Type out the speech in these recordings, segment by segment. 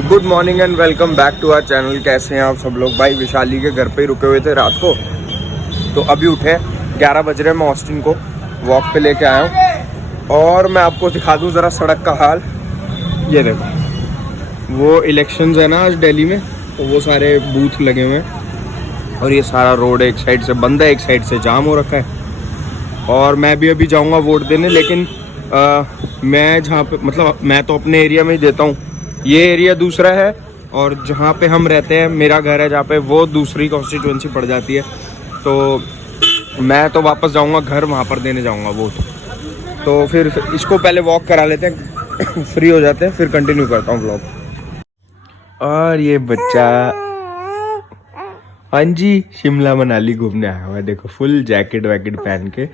तो good morning and welcome back to our channel. कैसे हैं आप सब लोग? भाई विशाली के घर पे ही रुके हुए थे रात को, तो अभी उठे 11 बज रहे। मैं ऑस्टिन को वॉक पे लेके आया हूँ और मैं आपको दिखा दूँ ज़रा सड़क का हाल। ये देखो, वो इलेक्शंस है ना आज दिल्ली में, तो वो सारे बूथ लगे हुए हैं और ये सारा रोड एक साइड से बंद है, एक साइड से जाम हो रखा है। और मैं भी अभी जाऊँगा वोट देने, लेकिन मैं जहाँ पे मतलब मैं तो अपने एरिया में ही देता हूँ। ये एरिया दूसरा है और जहाँ पे हम रहते हैं, मेरा घर है जहाँ पे, वो दूसरी कॉन्स्टिट्यूएंसी पड़ जाती है। तो मैं तो वापस जाऊँगा घर, वहाँ पर देने जाऊँगा वोट। तो फिर इसको पहले वॉक करा लेते हैं, फ्री हो जाते हैं, फिर कंटिन्यू करता हूँ व्लॉग। और ये बच्चा हाँ जी शिमला मनाली घूमने आया हुआ है। देखो फुल जैकेट वैकेट पहन के।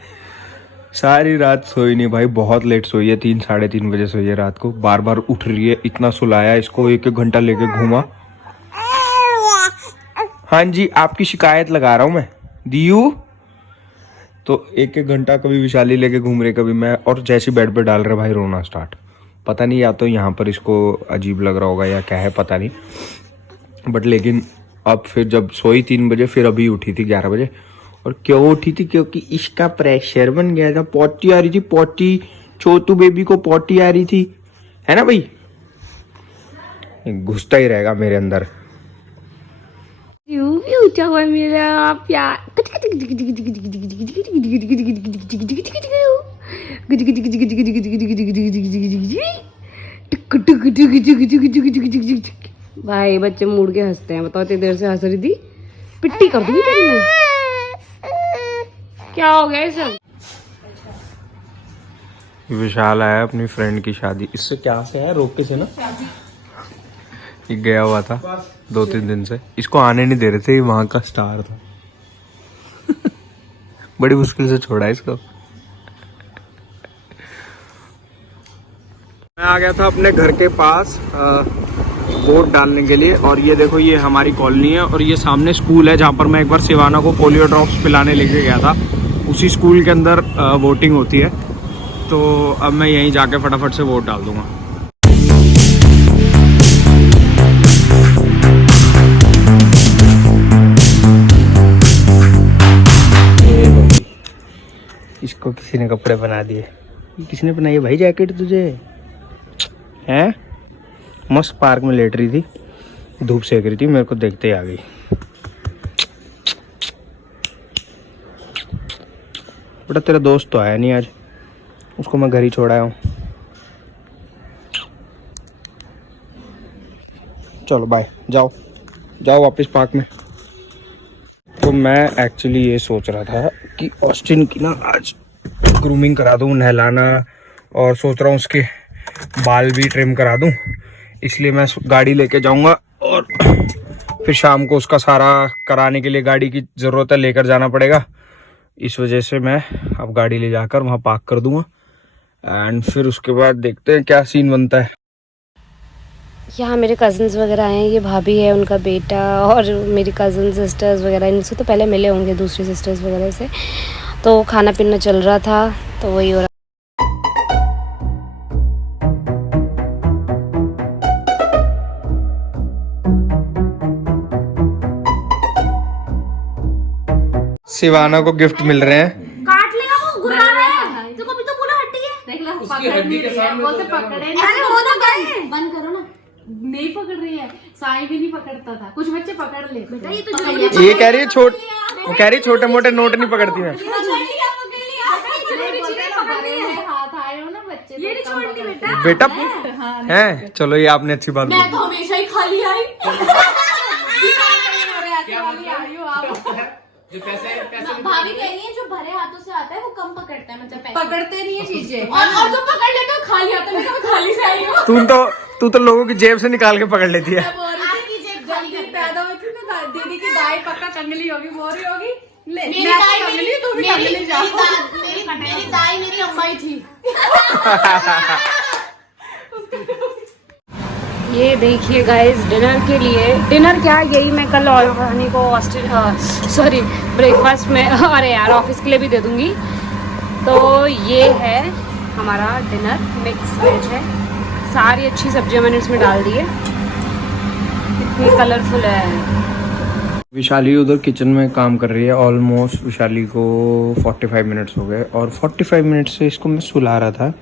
सारी रात सोई नहीं भाई, बहुत लेट सोई है, 3 साढ़े 3 बजे सोई है रात को। बार बार उठ रही है, इतना सुलाया इसको, 1-1 घंटा लेके घूमा। हाँ जी आपकी शिकायत लगा रहा हूँ मैं दियू। तो 1-1 घंटा कभी विशाली लेके घूम रहे, कभी मैं, और जैसे बेड पे डाल रहे भाई रोना स्टार्ट। पता नहीं, या तो यहाँ पर इसको अजीब लग रहा होगा या क्या है पता नहीं, बट लेकिन अब फिर जब सोई 3 बजे, फिर अभी उठी थी 11 बजे। और क्यों उठी थी? क्योंकि इसका प्रेशर बन गया था, पॉटी आ रही थी, पॉटी। छोटू बेबी को पॉटी आ रही थी, है ना भाई? घुसता ही रहेगा मेरे अंदर। उठा हुआ मेरा प्यार। भाई बच्चे मुड़ के हंसते हैं, बताओ इतनी देर से हंस रही थी, पिट्टी कर दूंगी तेरी मैं। क्या हो गया सब? विशाल आया अपनी फ्रेंड की शादी, इससे क्या से है, रोके से ना, ये गया हुआ था 2-3 दिन से। इसको आने नहीं दे रहे थे, वहां का स्टार था। बड़ी मुश्किल से छोड़ा इसको। मैं आ गया था अपने घर के पास वोट डालने के लिए। और ये देखो, ये हमारी कॉलोनी है और ये सामने स्कूल है जहाँ पर मैं एक बार शिवाना को पोलियो ड्रॉप्स पिलाने लेके गया था। उसी स्कूल के अंदर वोटिंग होती है। तो अब मैं यहीं जाके फटाफट से वोट डाल दूंगा। इसको किसी ने कपड़े बना दिए। किसने बनाई भाई जैकेट तुझे? हैं? मस्त पार्क में लेट रही थी, धूप सेक रही थी, मेरे को देखते ही आ गई। बेटा तेरा दोस्त तो आया नहीं आज, उसको मैं घर ही छोड़ आया हूँ। चलो बाय, जाओ जाओ वापस पार्क में। तो मैं एक्चुअली ये सोच रहा था कि ऑस्टिन की ना आज ग्रूमिंग करा दूँ, नहलाना, और सोच रहा हूँ उसके बाल भी ट्रिम करा दूँ। इसलिए मैं गाड़ी लेके जाऊंगा और फिर शाम को उसका सारा कराने के लिए गाड़ी की ज़रूरत है, लेकर जाना पड़ेगा। इस वजह से मैं अब गाड़ी ले जाकर वहाँ पार्क कर दूंगा एंड फिर उसके बाद देखते हैं क्या सीन बनता है। यहाँ मेरे कज़न्स वगैरह आए हैं, ये भाभी है, उनका बेटा, और मेरी कज़न सिस्टर्स वगैरह। इनसे तो पहले मिले होंगे, दूसरी सिस्टर्स वगैरह से। तो खाना पीना चल रहा था, तो वही हो रहा। शिवाना को गिफ्ट मिल रहे हैं। काट लेगा वो, गुर्रा रहा है। तो कभी तो बोला हड्डी है, देख लो पकड़ नहीं रही है, बोलते पकड़े नहीं। अरे वो तो गए, बंद करो ना। नहीं पकड़ रही है, साई भी नहीं पकड़ता था, कुछ बच्चे पकड़ ले। बेटा ये तो ये कह रही है वो कह रही है छोटे मोटे नोट नहीं पकड़ती मैं। हाथ आए हो ना बच्चे, ये नहीं छोड़ती बेटा। बेटा है, चलो ये आपने अच्छी बात मैं तो हमेशा ही खाली आई। भाभी कह रही है जो भरे हाथों से आता है वो कम पकड़ता है, मतलब पकड़ते नहीं है चीजें, और जो पकड़ लेते हो खाली आता है। मैं तो खाली से आई हूँ। तू तो लोगों की जेब से निकाल के पकड़ लेती है। आपकी जेब जल्दी पैदा हुई थी ना, दीदी की दाई पक्का कंगली होगी, बोरी होगी। मेरी दाई मेरी अम्मा ही थी। ये देखिए गाइस, डिनर के लिए, डिनर क्या, यही मैं कल ऑर्गेनिक को सॉरी ब्रेकफास्ट में, अरे यार ऑफिस के लिए भी दे दूंगी। तो ये है हमारा डिनर, मिक्स वेज है, सारी अच्छी सब्जियां मैंने इसमें डाल दी है। ये कलरफुल है। विशाली उधर किचन में काम कर रही है। ऑलमोस्ट विशाली को 45 मिनट्स हो गए और 45 मिनट से इसको मैं सुला रहा था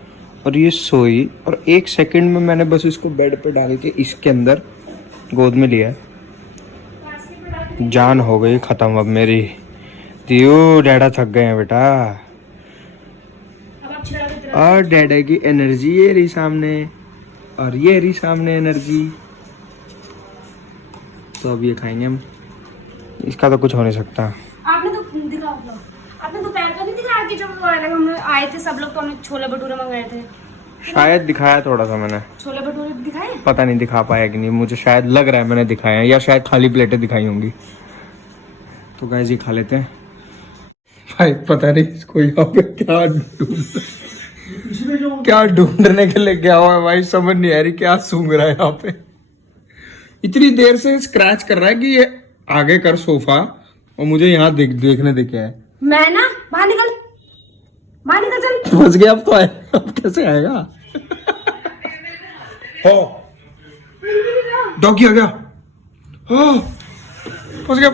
और ये सोई और 1 सेकंड में मैंने बस इसको बेड पे डाल के इसके अंदर गोद में लिया। जान हो गई खत्म अब मेरी। दियो डैडा थक गए हैं बेटा और डैडा की एनर्जी ये रही सामने और ये रही सामने एनर्जी। तो अब ये खाएंगे हम। इसका तो कुछ हो नहीं सकता। आपने तो दिखाओ, आपने दोपहर का नहीं दिखाया कि जब हम आए थे सब लोग तो हमने छोले भटूरे मंगाए थे। शायद दिखाया थोड़ा सा मैंने। छोले भटूरे दिखाए? पता नहीं दिखा पाया कि नहीं, मुझे शायद लग रहा है मैंने दिखाया है या शायद खाली प्लेटें दिखाई होंगी। तो गाइस ये खा लेते हैं। भाई पता नहीं इसको यहाँ पे क्या ढूंढने के लिए गया हुआ है भाई, समझ नहीं आ रही क्या सूंघ रहा है यहाँ पे। इतनी देर से स्क्रैच कर रहा है कि ये आगे कर सोफा और मुझे यहाँ देखने दे क्या है। मैं ना बाहर निकल चल। फंस गया अब तो आए, अब कैसे आएगा। हो डॉगी आ गया। हो फंस गया।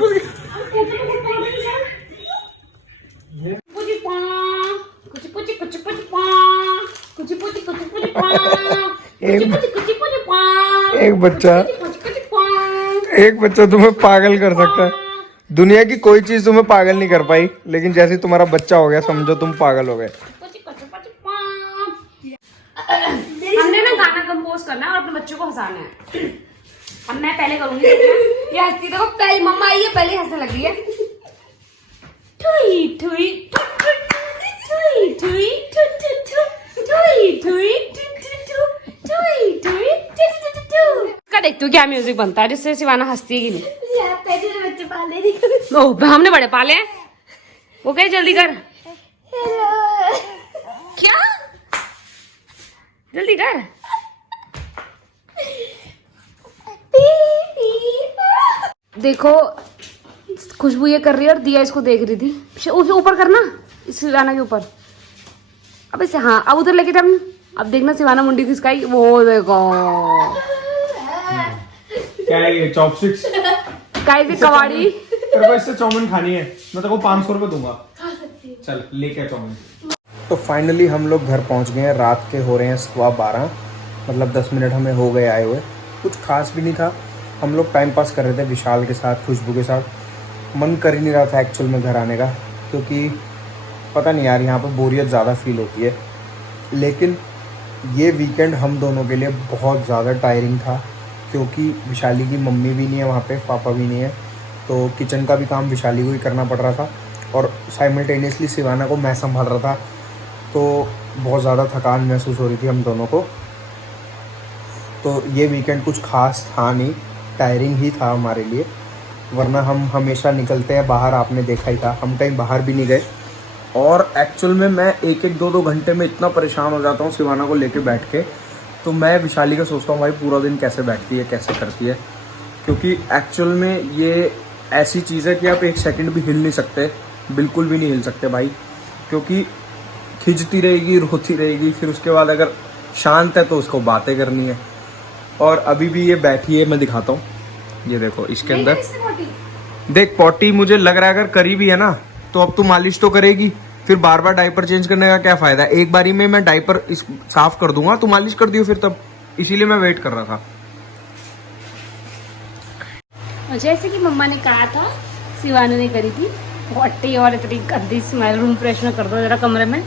एक बच्चा तुम्हें पागल कर सकता है। दुनिया की कोई चीज तुम्हें पागल नहीं कर पाई, लेकिन जैसे तुम्हारा बच्चा हो गया समझो तुम पागल हो गए। हमने ना गाना कंपोज करना है और अपने बच्चों को हंसाना है। अब मैं पहले करूंगी। ये हंसती देखो, पहले मम्मा आई है, पहले हंसने लगी है। ठुई ठुई ठुई ठुई देखती हूँ क्या म्यूजिक बनता है जिससे शिवाना हंसती है कि नहीं। बच्चे पाले हमने बड़े पाले हैं। वो कहे जल्दी कर। क्या जल्दी कर। देखो खुशबू ये कर रही है और दिया इसको देख रही थी। ऊपर करना, इस शिवाना के ऊपर। अब इसे हाँ अब उधर लेके जाओ। अब देखना शिवाना मुंडी खिसकाई। वो देखो क्या है ये, चॉपस्टिक्स? काय कवाड़ी। तेरे को इससे चाउमीन खानी है, मैं तेरे को 500 रुपए दूंगा। चल लेके चाउमीन। तो फाइनली हम लोग घर पहुंच गए हैं। रात के हो रहे हैं 12:15, मतलब 10 मिनट हमें हो गए आए हुए। कुछ खास भी नहीं था, हम लोग टाइम पास कर रहे थे विशाल के साथ, खुशबू के साथ। मन कर ही नहीं रहा था एक्चुअल में घर आने का, क्योंकि पता नहीं यार यहाँ पर बोरियत ज़्यादा फील होती है। लेकिन ये वीकेंड हम दोनों के लिए बहुत ज़्यादा टायरिंग था, क्योंकि विशाली की मम्मी भी नहीं है वहाँ पे, पापा भी नहीं है, तो किचन का भी काम विशाली को ही करना पड़ रहा था और साइमल्टेनियसली शिवाना को मैं संभाल रहा था। तो बहुत ज़्यादा थकान महसूस हो रही थी हम दोनों को। तो ये वीकेंड कुछ खास था नहीं, टायरिंग ही था हमारे लिए। वरना हम हमेशा निकलते हैं बाहर, आपने देखा ही था, हम कहीं बाहर भी नहीं गए। और एक्चुअल में मैं 1-2 घंटे में इतना परेशान हो जाता हूँ शिवाना को लेके बैठ के। तो मैं विशाली का सोचता हूँ भाई पूरा दिन कैसे बैठती है, कैसे करती है, क्योंकि एक्चुअल में ये ऐसी चीज़ है कि आप 1 सेकंड भी हिल नहीं सकते, बिल्कुल भी नहीं हिल सकते भाई, क्योंकि खिंचती रहेगी, रोती रहेगी, फिर उसके बाद अगर शांत है तो उसको बातें करनी है। और अभी भी ये बैठी है, मैं दिखाता हूँ, ये देखो इसके अंदर देख पॉटी। मुझे लग रहा है अगर करी भी है ना तो अब तू मालिश तो करेगी, फिर बार बार डायपर चेंज करने का क्या फायदा। एक बारी में मैं डायपर साफ कर दूंगा, तू मालिश कर दियो फिर तब, इसीलिए मैं वेट कर रहा था। जैसे कि मम्मा ने कहा था, शिवाना ने करी थी पॉटी और इतनी गंदी स्मेल। रूम फ्रेशनर कर दो जरा कमरे में।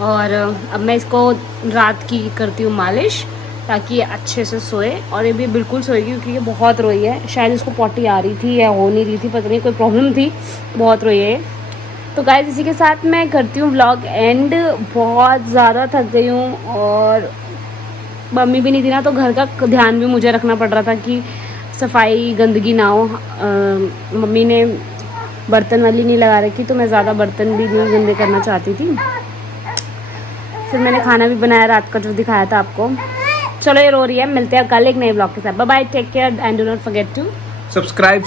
और अब मैं इसको रात की करती हूँ मालिश, ताकि ये अच्छे से सोए। और ये भी बिल्कुल सोएगी क्योंकि ये बहुत रोई है। शायद इसको पॉटी आ रही थी या हो नहीं रही थी, पता नहीं, कोई प्रॉब्लम थी, बहुत रोई है। तो गाइस इसी के साथ मैं करती हूँ व्लॉग एंड। बहुत ज़्यादा थक गई हूँ और मम्मी भी नहीं थी ना, तो घर का ध्यान भी मुझे रखना पड़ रहा था कि सफाई गंदगी ना हो। मम्मी ने बर्तन वाली नहीं लगा रखी, तो मैं ज़्यादा बर्तन भी नहीं गंदे करना चाहती थी। फिर मैंने खाना भी बनाया रात का, जो दिखाया था आपको। चलो ये रो रही है, मिलते हैं कल एक नए ब्लॉग के साथ। Bye bye, take care and do not forget to subscribe.